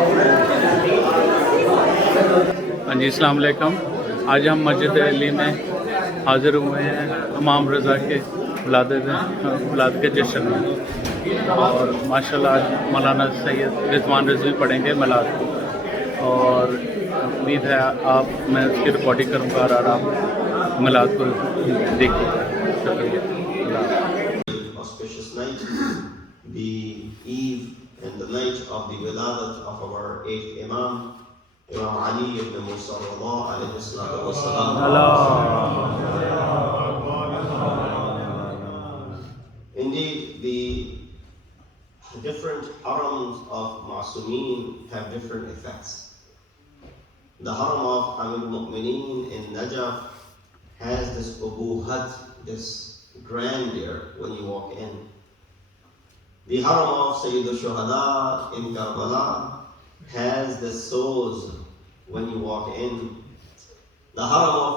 हाँ जी, अस्सलाम वालेकुम। आज हम मस्जिद अली में हाज़िर हुए हैं इमाम रज़ा के विलादत के जश्न में, और माशाल्लाह आज मौलाना सैयद रिजवान रिज़वी पढ़ेंगे मिलाद को, और उम्मीद है आप मैं उसकी रिकॉर्डिंग करूँगा और आप मिलाद को देखिएगा। शुक्रिया। Auspicious night, the eve and the night of the wiladat of our 8th Imam, Imam Ali ibn Musa alayhi salatu wassalam. Indeed, the different harams of Ma'sumin have different effects. The haram of Amir al-Mu'mineen in Najaf has this ubuhat, this grandeur when you walk in. The haram of Sayyid al-Shuhada in Karbala has the soz when you walk in. The haram of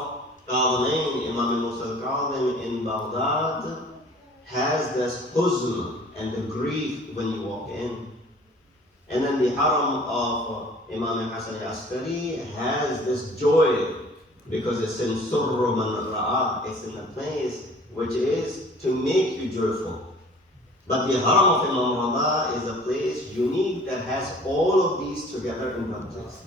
Qadhimain, Imam Musa al-Qadhim in Baghdad has this huzn and the grief when you walk in. And then the haram of Imam Hasan al-Askari has this joy because it's in Surru man Ra'a, it's in a place which is to make you joyful. But the haram of Imam Raza is a place unique that has all of these together in one place.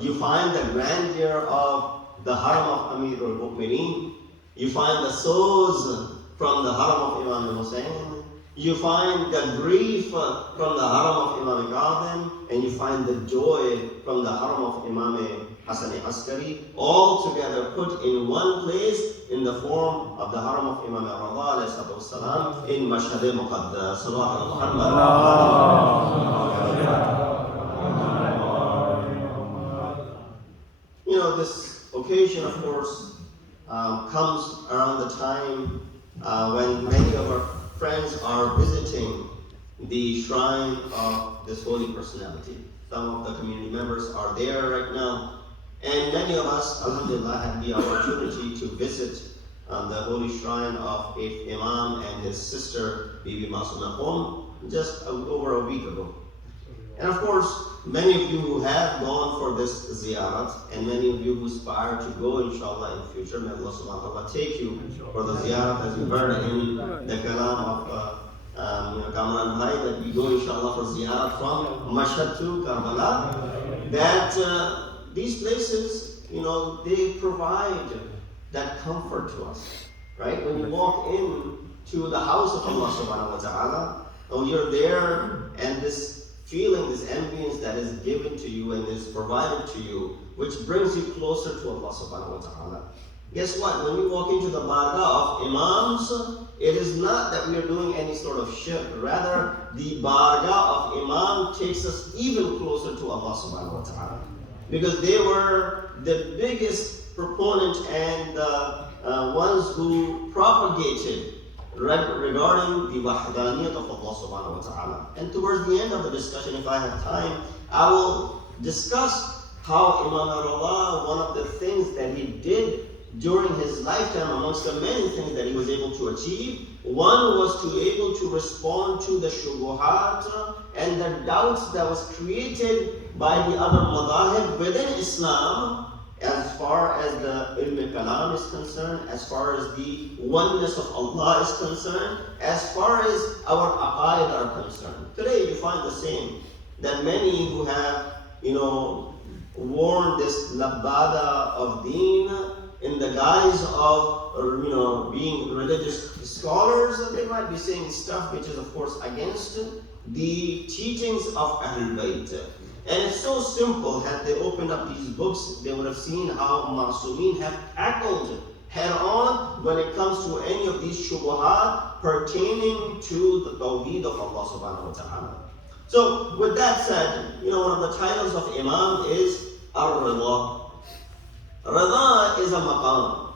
You find the grandeur of the haram of Amir al-Mu'mineen, you find the soz from the haram of Imam Hussein, you find the grief from the haram of Imam Qadhim, and you find the joy from the haram of Imam Hasan al-Askari, all together put in one place in the form of the haram of Imam Raza alayhi salatu wassalam in Mashhad al-Muqaddas. Salawat Muhammad. You know, this occasion, of course, comes around the time when many of our friends are visiting the shrine of this holy personality. Some of the community members are there right now, and many of us, alhamdulillah, had the opportunity to visit the holy shrine of 8th Imam and his sister, Bibi Masuna Qom, just over a week ago. And of course, many of you who have gone for this ziyarat, and many of you who aspire to go, inshallah, in future, may Allah subhanahu wa ta'ala take you for the ziyarat, as you heard in the kalam of Kamran Bhai, that we go, inshallah, for ziyarat from Mashhad to Karbala, that these places, you know, they provide that comfort to us, right? When you walk in to the house of Allah subhanahu wa ta'ala, and you're there, and this feeling, this ambience that is given to you and is provided to you, which brings you closer to Allah subhanahu wa ta'ala. Guess what? When we walk into the bargah of Imams, it is not that we are doing any sort of shirk. Rather, the bargah of Imam takes us even closer to Allah subhanahu wa ta'ala. Because they were the biggest proponent and the ones who propagated regarding the wahdaniyat of Allah subhanahu wa ta'ala. And towards the end of the discussion, if I have time, I will discuss how Imam Raza, one of the things that he did during his lifetime, amongst the many things that he was able to achieve, one was to able to respond to the shubuhat and the doubts that was created by the other madahib within Islam, as far as the ilm kalam is concerned, as far as the oneness of Allah is concerned, as far as our aqaid are concerned. Today you find the same, that many who have, you know, worn this labbada of deen in the guise of, you know, being religious scholars, they might be saying stuff which is of course against the teachings of Ahl-e-Bait. And it's so simple. Had they opened up these books, they would have seen how Ma'sumin have tackled head on when it comes to any of these shubuhat pertaining to the tawheed of Allah subhanahu wa ta'ala. So with that said, you know, one of the titles of Imam is Ar-Rida. Rida is a maqam.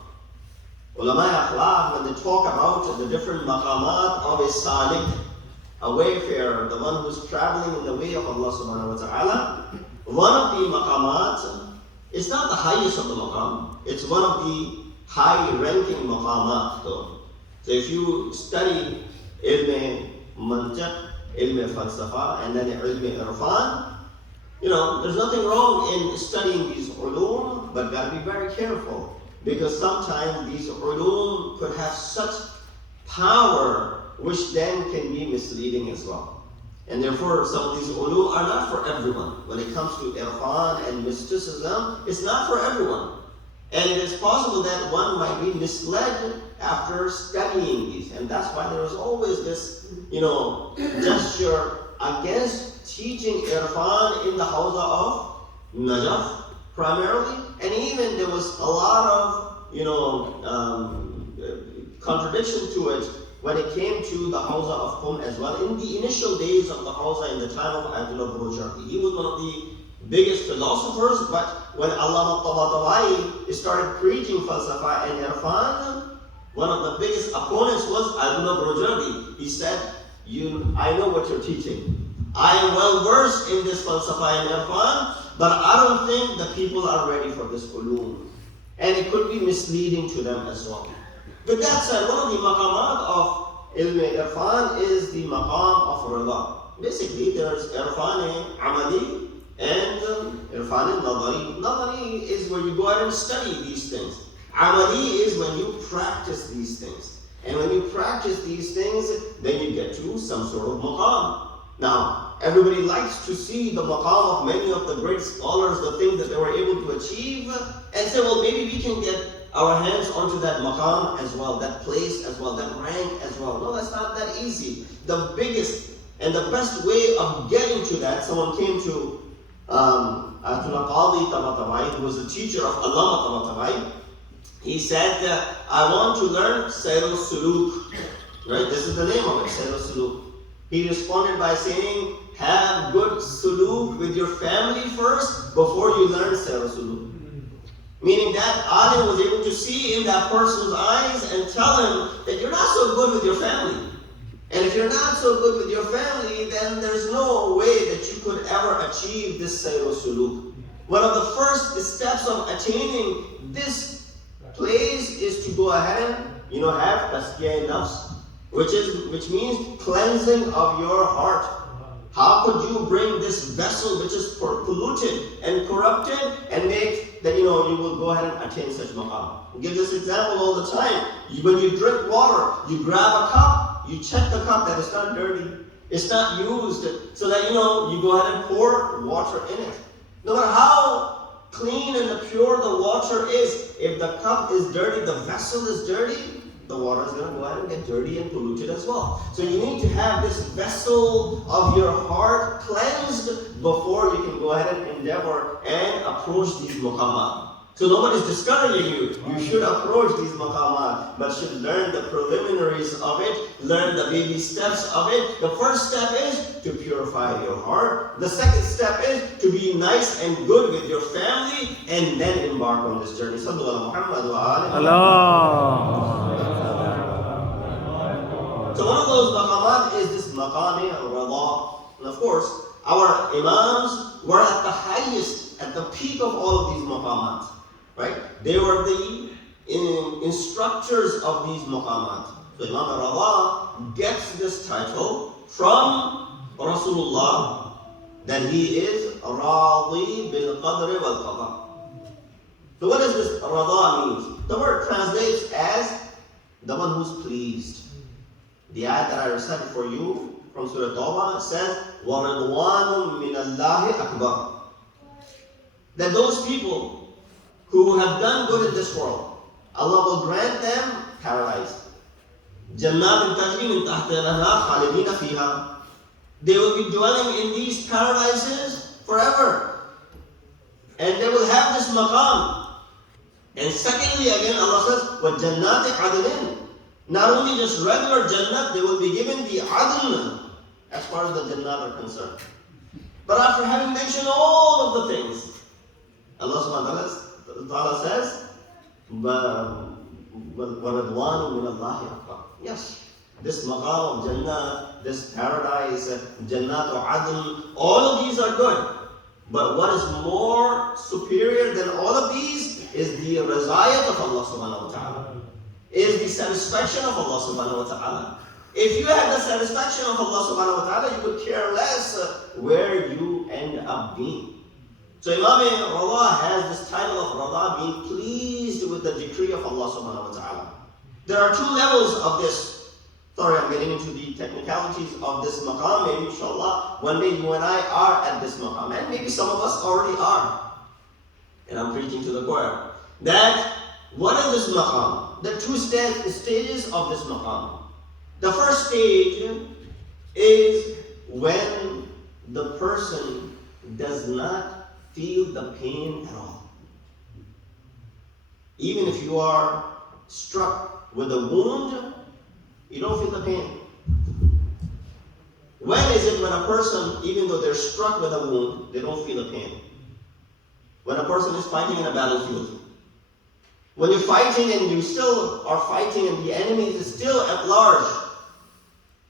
Ulama akhlaq, when they talk about the different maqamat of a salik, a wayfarer, the one who's traveling in the way of Allah subhanahu wa ta'ala, one of the maqamat is not the highest of the maqam, it's one of the high-ranking maqamat though. So if you study ilm mantiq, ilm falsafa, and then ilm irfan, There's nothing wrong in studying these ulum, but gotta be very careful. Because sometimes these ulum could have such power, which then can be misleading as well. And therefore, some of these ulum are not for everyone. When it comes to irfan and mysticism, it's not for everyone. And it is possible that one might be misled after studying these. And that's why there is always this, gesture against teaching irfan in the Hawza of Najaf primarily. And even there was a lot of, contradiction to it when it came to the Hawza of Qum as well. In the initial days of the Hawza, in the time of Ayatollah Burjardi, he was one of the biggest philosophers, but when Allama Tabatabai started preaching falsafa and irfan, one of the biggest opponents was Ayatollah Burjardi. He said, I know what you're teaching. I am well versed in this falsafa and irfan, but I don't think the people are ready for this ulum. And it could be misleading to them as well. With that said, one of the maqamat of ilm irfan is the maqam of rida. Basically, there's irfan amali and irfan nadari. Nadari is where you go out and study these things. Amali is when you practice these things. And when you practice these things, then you get to some sort of maqam. Now, everybody likes to see the maqam of many of the great scholars, the things that they were able to achieve, and say, well, maybe we can get our hands onto that maqam as well, that place as well, that rank as well. No, that's not that easy. The biggest and the best way of getting to that, someone came to Ayatollah Qadi Tabatabai, who was the teacher of Allama Tabatabai. He said, I want to learn Sayr al-Suluk. Right? This is the name of it, Sayr al-Suluk. He responded by saying, have good suluk with your family first before you learn Sayr al-Suluk. Meaning that alim was able to see in that person's eyes and tell him that you're not so good with your family. And if you're not so good with your family, then there's no way that you could ever achieve this Sayr al-Suluk. One of the first steps of attaining this place is to go ahead and, have tasqiyah nafs, which means cleansing of your heart. How could you bring this vessel which is polluted and corrupted and make that you will go ahead and attain such maqam? I give this example all the time. When you drink water, you grab a cup, you check the cup that it's not dirty, it's not used, so that you go ahead and pour water in it. No matter how clean and pure the water is, if the cup is dirty, the vessel is dirty, the water is going to go ahead and get dirty and polluted as well. So you need to have this vessel of your heart cleansed before you can go ahead and endeavor and approach these maqamat. So nobody's discouraging you. You should approach these maqamat, but should learn the preliminaries of it, learn the baby steps of it. The first step is to purify your heart. The second step is to be nice and good with your family, and then embark on this journey. Sallu ala Muhammad wa alihi. Allah. So one of those maqamat is this maqami al-rada. And of course, our imams were at the highest, at the peak of all of these maqamat. Right? They were the instructors of these maqamat. So Imam Raza gets this title from Rasulullah, that he is Radi bil Qadr wal Qada. So what does this Rada mean? The word translates as the one who's pleased. The ayat that I recited for you from Surah Tawbah says, وَرِضْوَانٌ مِّنَ اللَّهِ أَكْبَرُ. That those people who have done good in this world, Allah will grant them paradise. Jannat tajri min tahtiha al-anhar khalidina fiha. They will be dwelling in these paradises forever. And they will have this maqam. And secondly, again, Allah says, وَجَنَّاتِ عَدْنٍ. Not only just regular Jannat, they will be given the Adn as far as the Jannat are concerned. But after having mentioned all of the things, Allah subhanahu wa ta'ala says, وَرَضْوَانُ مِنَ اللَّهِ أَكْبَرُ. Yes, this maqam of Jannah, this paradise, Jannat or Adn, all of these are good. But what is more superior than all of these is the razayat of Allah subhanahu wa ta'ala. Is the satisfaction of Allah subhanahu wa ta'ala. If you had the satisfaction of Allah subhanahu wa ta'ala, you could care less where you end up being. So Imam Raza has this title of Raza, being pleased with the decree of Allah subhanahu wa ta'ala. There are two levels of this. Sorry, I'm getting into the technicalities of this maqam. Maybe inshallah, one day you and I are at this maqam. And maybe some of us already are. And I'm preaching to the choir. That, what is this maqam? The two stages of this maqam. The first stage is when the person does not feel the pain at all. Even if you are struck with a wound, you don't feel the pain. When is it when a person, even though they're struck with a wound, they don't feel the pain? When a person is fighting in a battlefield. When you're fighting and you still are fighting and the enemy is still at large,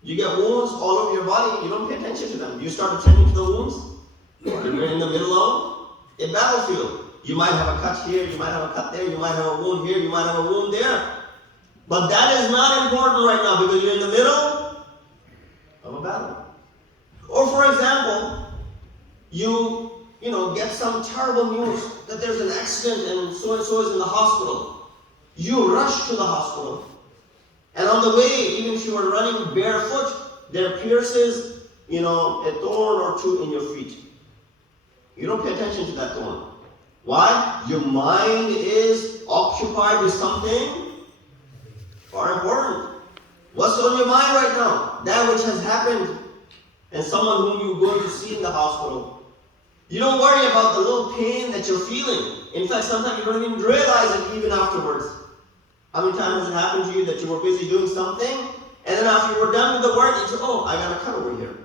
you get wounds all over your body, you don't pay attention to them. You start attending to the wounds. You're in the middle of a battlefield. You might have a cut here, you might have a cut there, you might have a wound here, you might have a wound there. But that is not important right now because you're in the middle of a battle. Or for example, you get some terrible news that there's an accident and so is in the hospital. You rush to the hospital. And on the way, even if you are running barefoot, there pierces, a thorn or two in your feet. You don't pay attention to that thorn. Why? Your mind is occupied with something far important. What's on your mind right now? That which has happened and someone whom you're going to see in the hospital. You don't worry about the little pain that you're feeling. In fact, sometimes you don't even realize it even afterwards. How many times has it happened to you that you were busy doing something, and then after you were done with the work, you said, oh, I got a cut over here.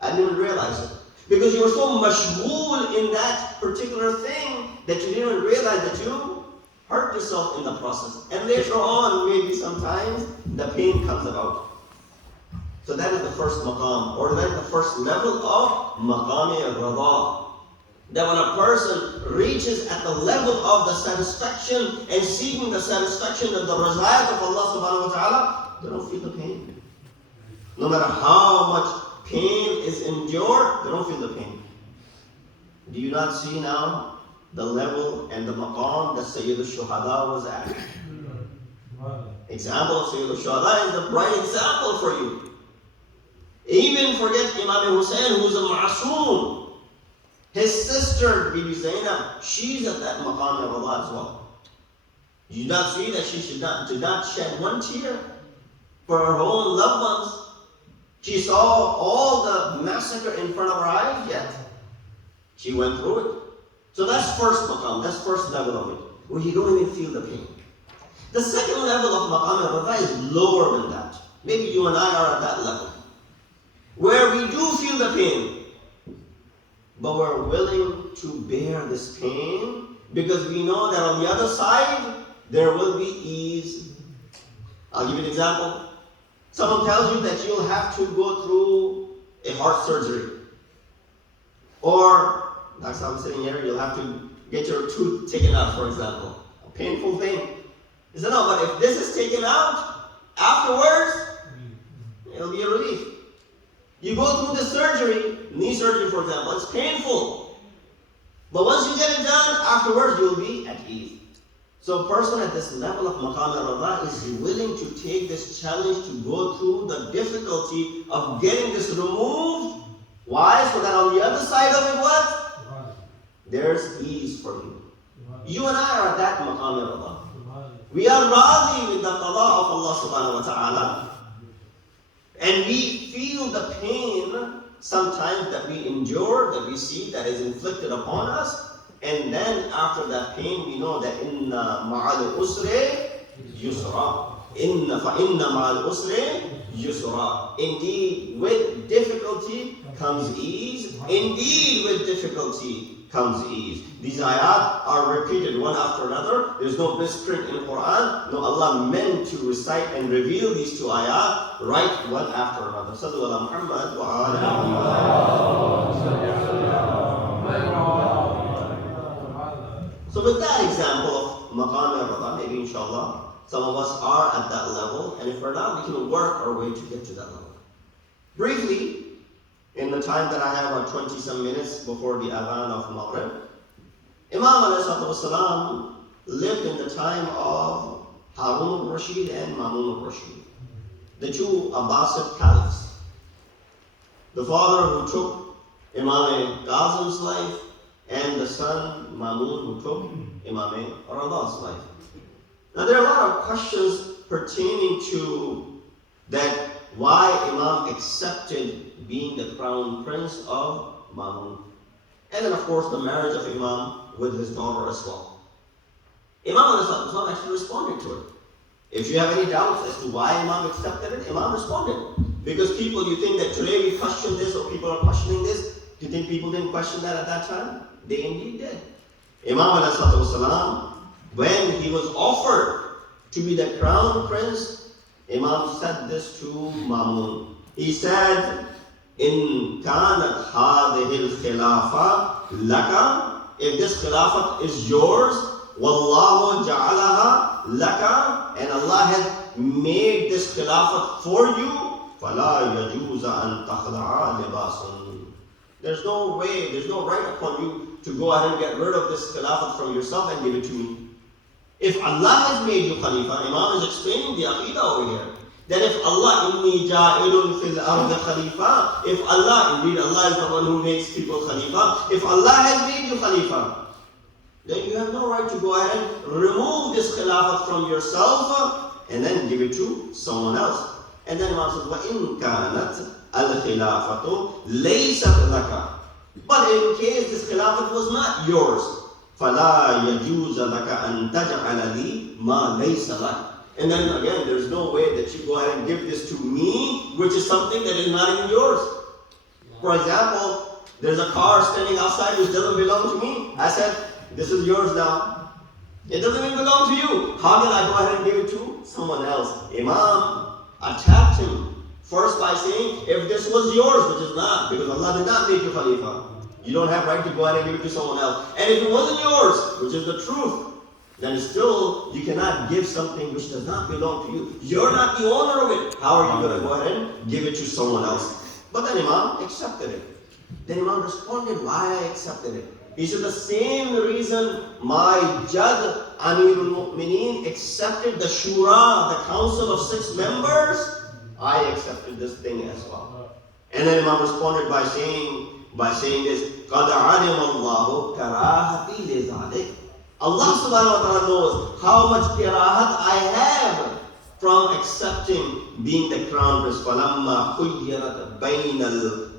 I didn't even realize it. Because you were so mashghool in that particular thing that you didn't even realize that you hurt yourself in the process. And later on, maybe sometimes, the pain comes about. So that is the first maqam, or that is the first level of maqam al-Raza. That when a person reaches at the level of the satisfaction and seeking the satisfaction and the razayat of Allah subhanahu wa ta'ala, they don't feel the pain. No matter how much pain is endured, they don't feel the pain. Do you not see now the level and the maqam that Sayyid al-Shuhada was at? Example of Sayyid al-Shuhada is the bright example for you. Even forget Imam Hussein, who's a ma'asoom. His sister, Bibi Zainab, she's at that maqam of Allah as well. You not see that she did not shed one tear for her own loved ones. She saw all the massacre in front of her eyes, yet she went through it. So that's first maqam, that's first level of it, where you don't even feel the pain. The second level of maqam al-Raza is lower than that. Maybe you and I are at that level, where we do feel the pain, but we're willing to bear this pain because we know that on the other side there will be ease. I'll give you an example. Someone tells you that you'll have to go through a heart surgery. Or, like I'm sitting here, you'll have to get your tooth taken out, for example. A painful thing. He said, no, but if this is taken out, afterwards, it'll be a relief. You go through the surgery, knee surgery for example, it's painful. But once you get it done, afterwards you'll be at ease. So a person at this level of maqam al-Raza is willing to take this challenge to go through the difficulty of getting this removed. Why? So that on the other side of it, what? There's ease for you. You and I are at that maqam al-Raza. We are radhi with the qada of Allah subhanahu wa ta'ala. And we feel the pain sometimes that we endure, that we see, that is inflicted upon us. And then after that pain, we know that inna ma'al usri yusra. Inna ma'al usri yusra. Indeed, with difficulty comes ease. Indeed, with difficulty comes ease. These ayat are repeated one after another. There's no misprint in the Quran. No, Allah meant to recite and reveal these two ayat right one after another. Sallu ala Muhammad wa ala. So with that example of maqam al-Raza, maybe inshallah, Some of us are at that level, and if we're not, we can work our way to get to that level. Briefly, in the time that I have, 20-some minutes before the Adhan of Maghrib, Imam ﷺ lived in the time of Harun al-Rashid and Mamun al-Rashid, the two Abbasid caliphs. The father who took Imam Kazim's life, and the son Mamun who took Imam Raza's life. Now there are a lot of questions pertaining to that, why Imam accepted being the crown prince of Mamun. And then of course the marriage of Imam with his daughter as well. Imam ﷺ actually responded to it. If you have any doubts as to why Imam accepted it, Imam responded. Because people, you think that today we question this or people are questioning this, do you think people didn't question that at that time? They indeed did. Imam ﷺ, when he was offered to be the crown prince, Imam said this to Mamun. He said, "In kanat hadhihi al-khilafa laka," if this khilafat is yours, wallahu ja'alaha laka, and Allah has made this khilafat for you, fala yajuza an takhla'a libasun. There's no way, there's no right upon you to go ahead and get rid of this khilafat from yourself and give it to me. If Allah has made you Khalifa, Imam is explaining the Aqidah over here, that if Allah, inni ja'ilun fil ardi Khalifa, if Allah, indeed Allah is the one who makes people Khalifa, if Allah has made you Khalifa, then you have no right to go ahead and remove this khilafat from yourself and then give it to someone else. And then Imam says, وَإِن كَانَتْ الْخِلَافَةُ لَيْسَتْ لَكَ. But in case this khilafat was not yours, فَلَا يَجُوزَ لَكَ أَن تَجْعَلَ لِي مَا لَيْسَ لَكَ. And then again, there's no way that you go ahead and give this to me, which is something that is not even yours. For example, there's a car standing outside which doesn't belong to me. I said, this is yours now. It doesn't even belong to you. How did I go ahead and give it to someone else? Imam attacked him first by saying, if this was yours, which is not, because Allah did not make you Khalifa, you don't have right to go ahead and give it to someone else. And if it wasn't yours, which is the truth, then still you cannot give something which does not belong to you. You're not the owner of it. How are you going to go ahead and give it to someone else? But then Imam accepted it. Then Imam responded, why I accepted it. He said, the same reason my Judge Amirul Mu'mineen accepted the Shura, the council of 6 members, I accepted this thing as well. And then Imam responded by saying this, قَدْ عَلِمَ اللَّهُ كَرَاهَتِي لِذَلِكَ. Allah subhanahu wa ta'ala knows how much karahat I have from accepting being the crown prince. فَلَمَّا خُيِّرَتْ بَيْنَ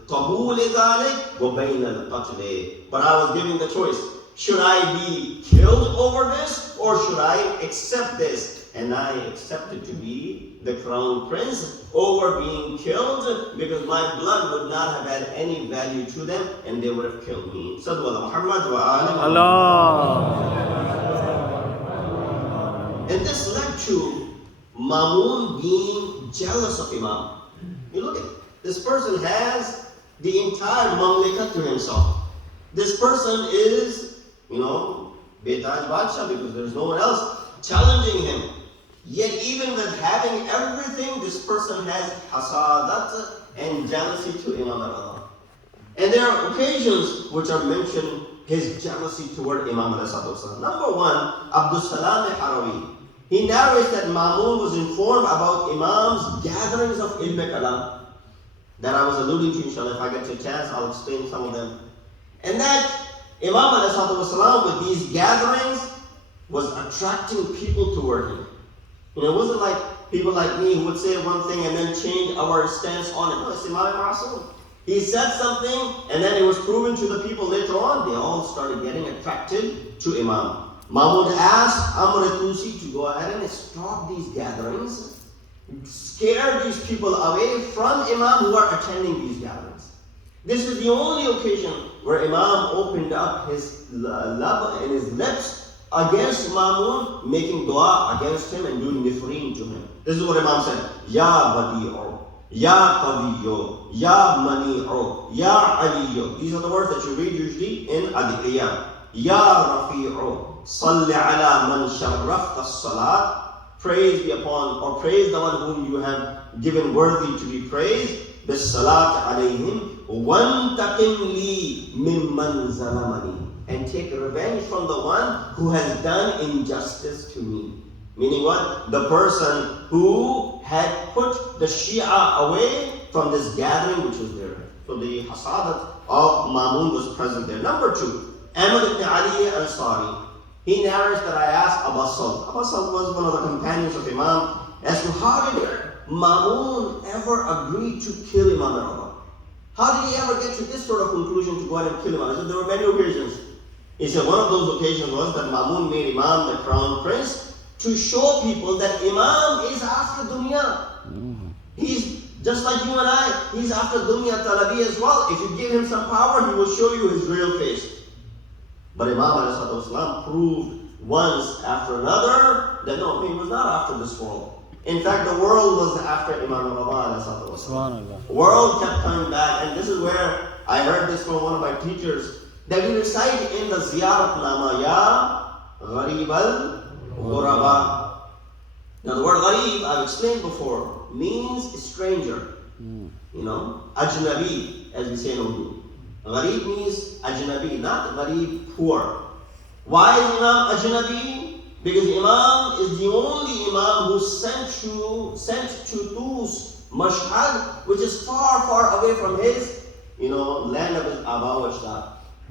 الْقَبُولِ ذَلِكَ وَبَيْنَ الْقَتْلِ. But I was given the choice. Should I be killed over this or should I accept this? And I accepted to be the crown prince over being killed because my blood would not have had any value to them and they would have killed me. Sallu ala Muhammad wa ali Allah. And this led to Mamun being jealous of Imam. You look at it. This person has the entire mamlikat to himself. This person is, Betaj Badsha because there's no one else challenging him. Yet even with having everything, this person has hasadat and jealousy to Imam Raza. And there are occasions which are mentioned his jealousy toward Imam Raza. Number one, Abdul Salam Harawi. He narrates that Mamun was informed about Imam's gatherings of Ilm Kalam that I was alluding to, inshallah. If I get a chance, I'll explain some of them. And that Imam ﷺ with these gatherings was attracting people toward him. It wasn't like people like me who would say one thing and then change our stance on it. No, it's Imam Raza. He said something and then it was proven to the people later on. They all started getting attracted to Imam. Mahmud asked Amr Tusi to go ahead and stop these gatherings, scare these people away from Imam who are attending these gatherings. This is the only occasion where Imam opened up his lab and his lips against Mamun, making dua against him and doing nifreen to him. This is what Imam said. Ya Badi'u, Ya Qawiyyu, Ya Mani'u, Ya Aliyyu. These are the words that you read usually in Adiyah. Ya Rafi'u, Salli ala man sharrafta as-salat praise be upon, or praise the one whom you have given worthy to be praised. بِالصَّلَاةِ عَلَيْهِمْ وَانْتَقِمْ لِي مِمَّنْ ظَلَمَنِي. And take revenge from the one who has done injustice to me. Meaning what? The person who had put the Shia away from this gathering which was there. So the hasadat of Mamun was present there. Number 2, Ahmad ibn Ali al-Ansari. He narrates that I asked Abu Salt. Abu Salt was one of the companions of Imam, as to how did Mamun ever agree to kill Imam Raza? How did he ever get to this sort of conclusion to go ahead and kill Imam? He said there were many occasions. He said one of those occasions was that Mamun made Imam the crown prince to show people that Imam is after dunya. He's just like you and I. He's after dunya talabi as well. If you give him some power, he will show you his real face. But Imam ﷺ proved once after another that no, he was not after this world. In fact, the world was after Imam Raza. SubhanAllah. The world kept coming back, and this is where I heard this from one of my teachers, that we recite in the Ziyarat Nama, Ya Gharib al-Ghuraba. Now the word Gharib, I've explained before, means stranger. You know, Ajnabi, as we say in Urdu. Gharib means Ajnabi, not Gharib, poor. Why is Imam Ajnabi? Because Imam is the only Imam who's sent to Tus, Mashhad, which is far, far away from his, land of his Aba wa Ajdad.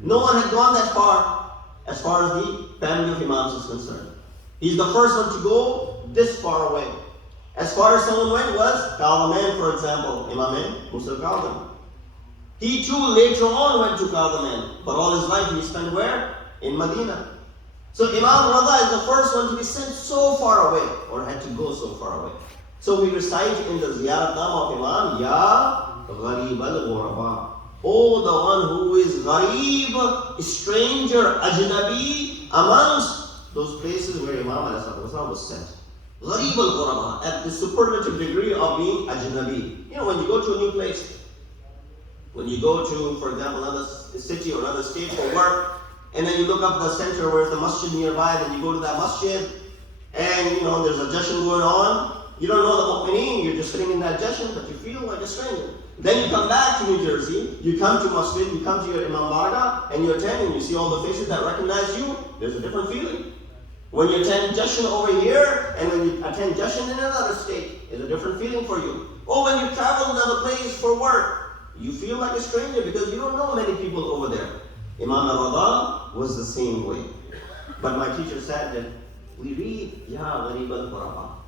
No one had gone that far as the family of Imams is concerned. He's the first one to go this far away. As far as someone went was Kadaman, for example, Imam Musa Kadaman. He too later on went to Kadaman, but all his life he spent where? In Medina. So Imam Raza is the first one to be sent so far away, or had to go so far away. So we recite in the Ziyarat Nama of Imam, Ya Gharib al-Ghuraba. Oh, the one who is Gharib, stranger, Ajnabi, amongst those places where Imam was sent. Gharib al-Ghuraba, at the superlative degree of being Ajnabi. When you go to a new place, when you go to, for example, another city or another state for work, and then you look up the center where's the masjid nearby, then you go to that masjid, and there's a jashan going on. You don't know the mu'mineen, you're just sitting in that jashan, but you feel like a stranger. Then you come back to New Jersey, you come to masjid, you come to your Imam Raza, and you attend, and you see all the faces that recognize you, there's a different feeling. When you attend jashan over here, and when you attend jashan in another state, there's a different feeling for you. Or when you travel to another place for work, you feel like a stranger because you don't know many people over there. Imam Raza was the same way. But my teacher said that we read, Ya Gharib al-Ghuraba.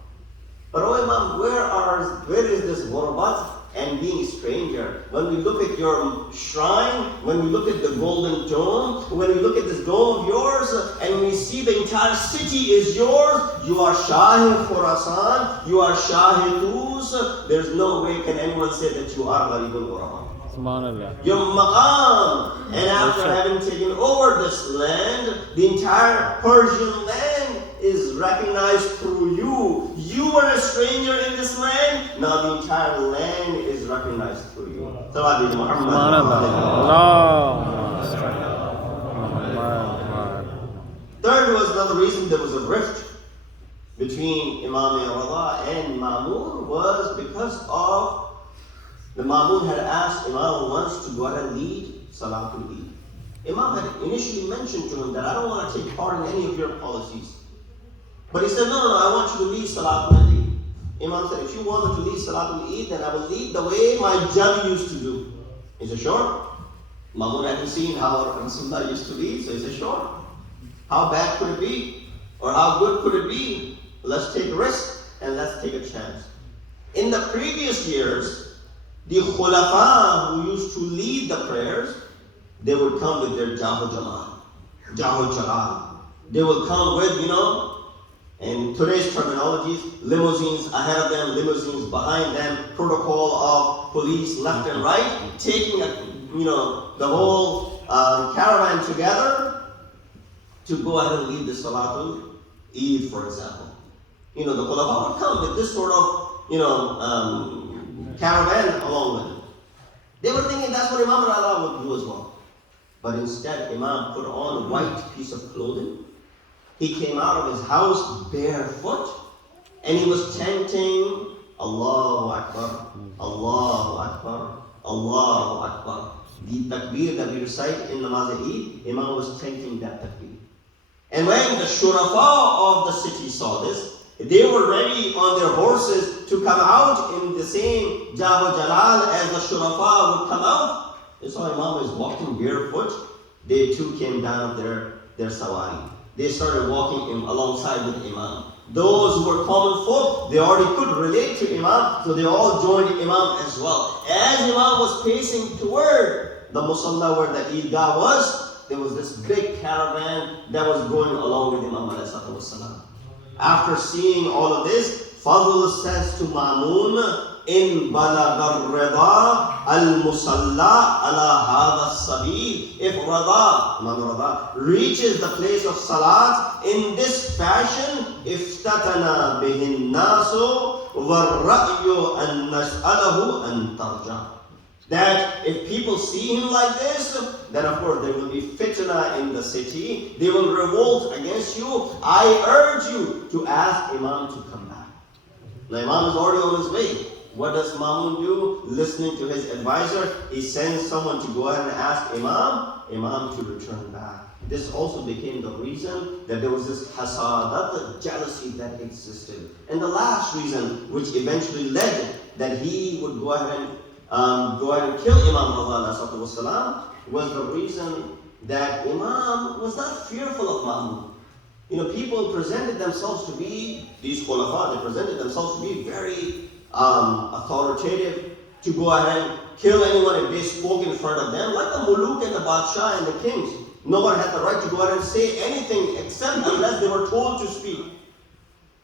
But oh Imam, where is this ghurabat and being a stranger? When we look at your shrine, when we look at the golden dome, when we look at this dome of yours, and we see the entire city is yours, you are Shah Khurasan, you are Shah Tus, there's no way can anyone say that you are Gharib al-Ghuraba. SubhanAllah. Your maqam, and after having taken over this land, the entire Persian land is recognized through you. You were a stranger in this land, now the entire land is recognized through you. Salawat Third was another reason there was a rift between Imam Raza and Mamun was because of the Mamun had asked Imam once to go ahead and lead Salatul Eid. Imam had initially mentioned to him that I don't want to take part in any of your policies. But he said, no, I want you to lead Salatul Eid. Imam said, if you want me to lead Salatul Eid, then I will lead the way my Jami used to do. He said, sure. Mamun hadn't seen how Rasulullah used to lead, so he said, sure. How bad could it be? Or how good could it be? Let's take a risk and let's take a chance. In the previous years, the khulafa who used to lead the prayers, they would come with their Jahu Jalal. They will come with, in today's terminologies, limousines ahead of them, limousines behind them, protocol of police left and right, taking the whole caravan together to go ahead and lead the Salatul Eid, for example. The khulafa would come with this sort of, caravan along with it. They were thinking that's what Imam Raza would do as well. But instead, Imam put on a white piece of clothing. He came out of his house barefoot, And he was chanting, Allahu Akbar, Allahu Akbar, Allahu Akbar. The takbir that we recite in Namaz Eid, Imam was chanting that takbir. And when the shurafa of the city saw this, they were ready on their horses to come out in the same Jaho Jalal as the shurafa would come out. They saw Imam is walking barefoot. They too came down their sawari. They started walking alongside with Imam. Those who were common folk, they already could relate to Imam, so they all joined Imam as well. As Imam was pacing toward the Musalla where the Eidgah was, there was this big caravan that was going along with Imam ﷺ. After seeing all of this, Fadl says to Ma'mun, in balagar rida al-musalla ala hadha sabil. If Imam Raza reaches the place of salat in this fashion, iftatana bihin nasu wa ra'yu an nas'alahu an tarja. That if people see him like this, then of course there will be fitna in the city. They will revolt against you. I urge you to ask Imam to come back. Now Imam is already on his way. What does Mamun do? Listening to his advisor, he sends someone to go ahead and ask Imam to return back. This also became the reason that there was this hasadat, the jealousy that existed. And the last reason, which eventually led that he would go ahead and kill Imam Raza, was the reason that Imam was not fearful of Mamun. People presented themselves to be, these khulafa, they presented themselves to be very authoritative, to go ahead and kill anyone if they spoke in front of them, like the muluk and the badshah and the kings. Nobody had the right to go ahead and say anything except unless they were told to speak.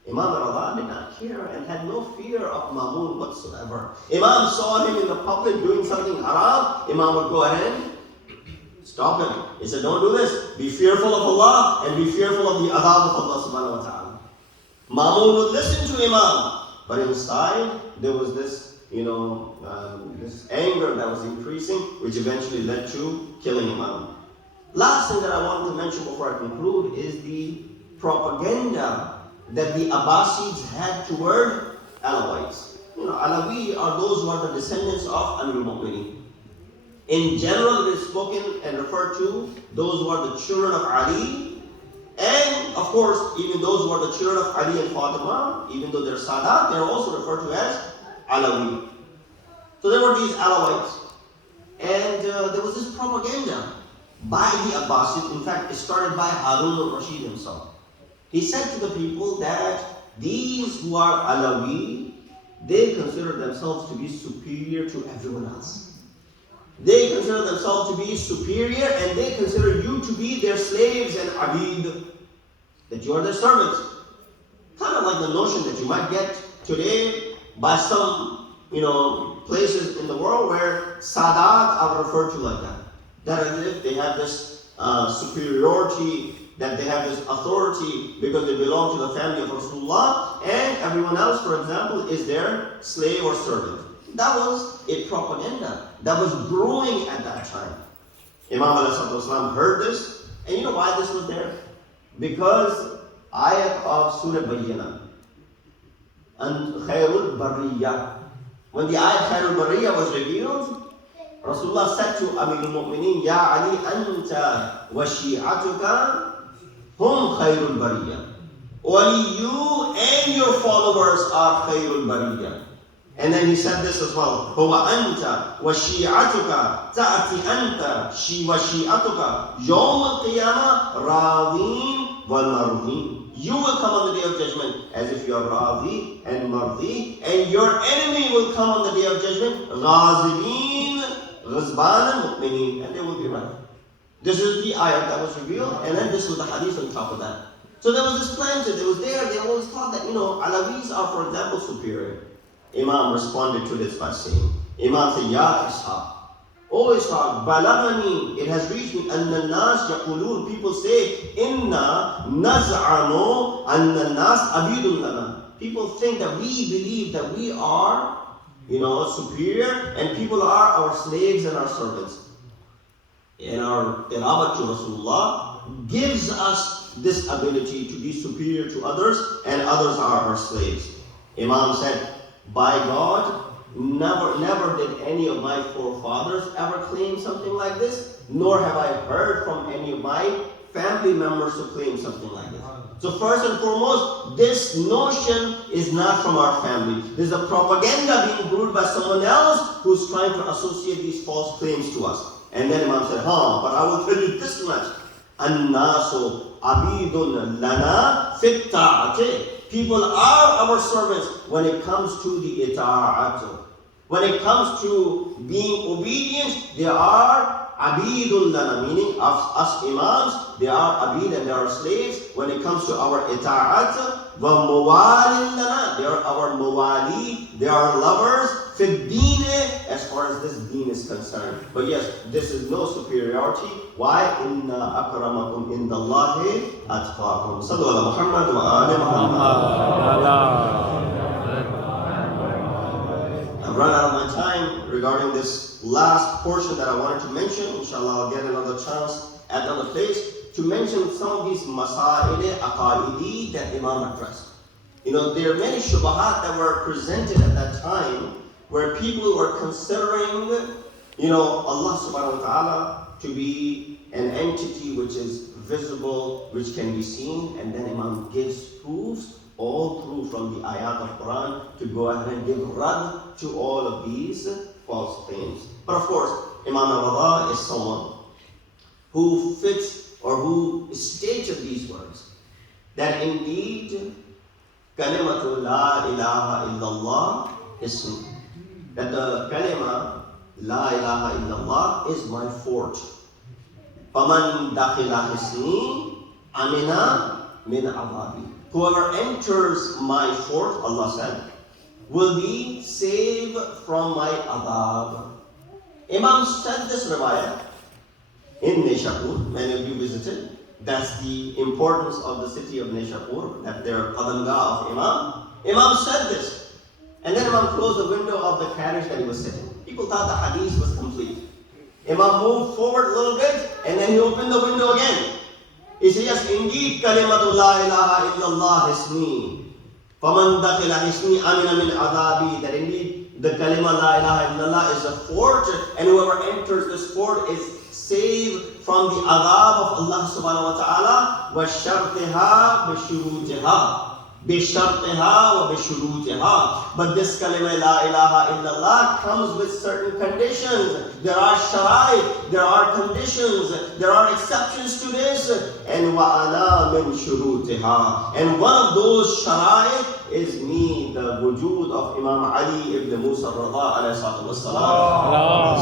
Imam Raza did not care and had no fear of Mamun whatsoever. Imam saw him in the public doing something haram, Imam would go ahead and stop him. He said, don't do this. Be fearful of Allah and be fearful of the adab of Allah subhanahu wa ta'ala. Mamun would listen to Imam. But inside, there was this, this anger that was increasing, which eventually led to killing Imam. Last thing that I wanted to mention before I conclude is the propaganda that the Abbasids had toward Alawites. Alawi are those who are the descendants of Amir al-Mu'minin. In general, it is spoken and referred to those who are the children of Ali. And of course, even those who are the children of Ali and Fatima, even though they're Sadat, they're also referred to as Alawi. So there were these Alawites. And there was this propaganda by the Abbasids. In fact, it started by Harun al-Rashid himself. He said to the people that these who are Alawi, they consider themselves to be superior to everyone else. They consider themselves to be superior, and they consider you to be their slaves and abid, that you are their servants. Kind of like the notion that you might get today by some, places in the world where Sadat are referred to like that. That as if they have this superiority, that they have this authority because they belong to the family of Rasulullah, and everyone else, for example, is their slave or servant. That was a propaganda that was brewing at that time. Imam ﷺ heard this, and you know why this was there? Because ayat of Surah Bayyana and Khairul Bariyah. When the ayat Khairul Bariyah was revealed, Rasulullah said to Amir al-Mu'minin, Ya Ali, anta wa shi'atuka hum Khairul Bariyah. Only you and your followers are Khairul Bariyah. And then he said this as well. هو أنت وشيعتك تأتي أنت وشيعتك يوم القيامة راضين والمرضين. You will come on the day of judgment as if you are Radi and Mardi, and your enemy will come on the day of judgment Ghazibin, Ghazban, and Mu'minin, and they will be right. This is the ayat that was revealed, and then this was the hadith on top of that. So there was this planted, it was there, they always thought that, Alawis are, for example, superior. Imam responded to this by saying, Imam said, Ya Ishaq, O Ishaq, balagani, it has reached me, anna nas yaqulun, people say, inna naz'anu anna nas abidun lana. People think that we believe that we are, superior, and people are our slaves and our servants. in our tilawat to Rasulullah gives us this ability to be superior to others, and others are our slaves. Imam said, by God, never did any of my forefathers ever claim something like this, nor have I heard from any of my family members to claim something like this. So first and foremost, this notion is not from our family. This is a propaganda being brewed by someone else who's trying to associate these false claims to us. And then Imam said, but I will tell you this much. An-nasu abidun lana fit ta'ati. People are our servants when it comes to the ita'at. When it comes to being obedient, they are abidun lana, meaning us imams, they are abid and they are slaves. When it comes to our ita'at, wa mawalin lana, they are our mawali, they are lovers. Fit deen, as far as this deen is concerned. But yes, this is no superiority. Why? Inna akramakum indallahi atqakum. Sallu ala Muhammad wa ali Muhammad. I've run out of my time regarding this last portion that I wanted to mention. Inshallah, I'll get another chance at another place to mention some of these masail aqaidi that Imam addressed. You know, there are many shubahat that were presented at that time where people were considering, Allah subhanahu wa ta'ala to be an entity which is visible, which can be seen, and then Imam gives proofs all through from the ayat of Quran to go ahead and give rad to all of these false claims. But of course, Imam Raza is someone who fits or who stated these words, that indeed, kalimatu la ilaha illallah is that the kalima la ilaha illallah is my fort. Faman dakhila hisni amina min adhabi. Whoever enters my fort, Allah said, will be saved from my adhab. Imam said this riwayah in Nishapur. Many of you visited. That's the importance of the city of Nishapur, that their qadamgah of Imam. Imam said this. And then Imam closed the window of the carriage that he was sitting. People thought the hadith was complete. Imam moved forward a little bit, and then he opened the window again. He said, yes, indeed, kalimatu la ilaha illallah hisni. Faman dakhila hisni amina min adhabi. That indeed, the kalima la ilaha illallah is a fort, and whoever enters this fort is saved from the adhab of Allah subhanahu wa ta'ala. Wa shartiha wa shurutiha. بِشَرْطِهَا وَبِشُرُوتِهَا. But this kalima la ilaha illallah comes with certain conditions. There are sharai, there are conditions, there are exceptions to this. And وَأَنَا مِنْ شُرُوتِهَا. And one of those sharai is me, the wujud of Imam Ali ibn Musa Raza alayhi salatu wassalam.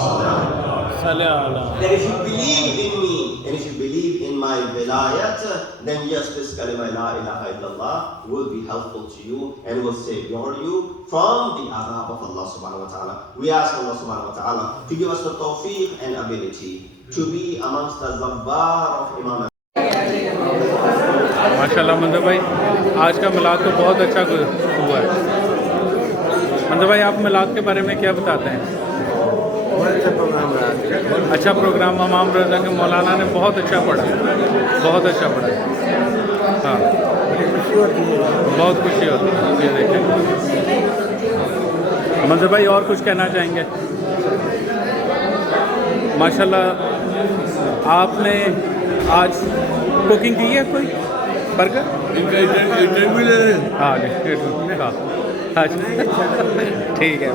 That if you believe in me, and if you believe in my vilayat, then yes, this kalima la ilaha illallah will be helpful to you and will save you from the adhab of Allah subhanahu wa ta'ala. We ask Allah subhanahu wa ta'ala to give us the tawfiq and ability to be amongst the zabbar of Imam. माशाल्लाह मंजर भाई, आज का मिलाद तो बहुत अच्छा हुआ है। मंजर भाई, आप मिलाद के बारे में क्या बताते हैं? अच्छा प्रोग्राम इमाम रज़ा के मौलाना ने बहुत अच्छा पढ़ा, बहुत अच्छा पढ़ा। हाँ, बहुत खुशी होती है ये देखें। मंजर भाई, और कुछ कहना चाहेंगे? माशाल्लाह, आपने आज कुकिंग की है कोई बर्गर? हाँ, अच्छा ठीक है।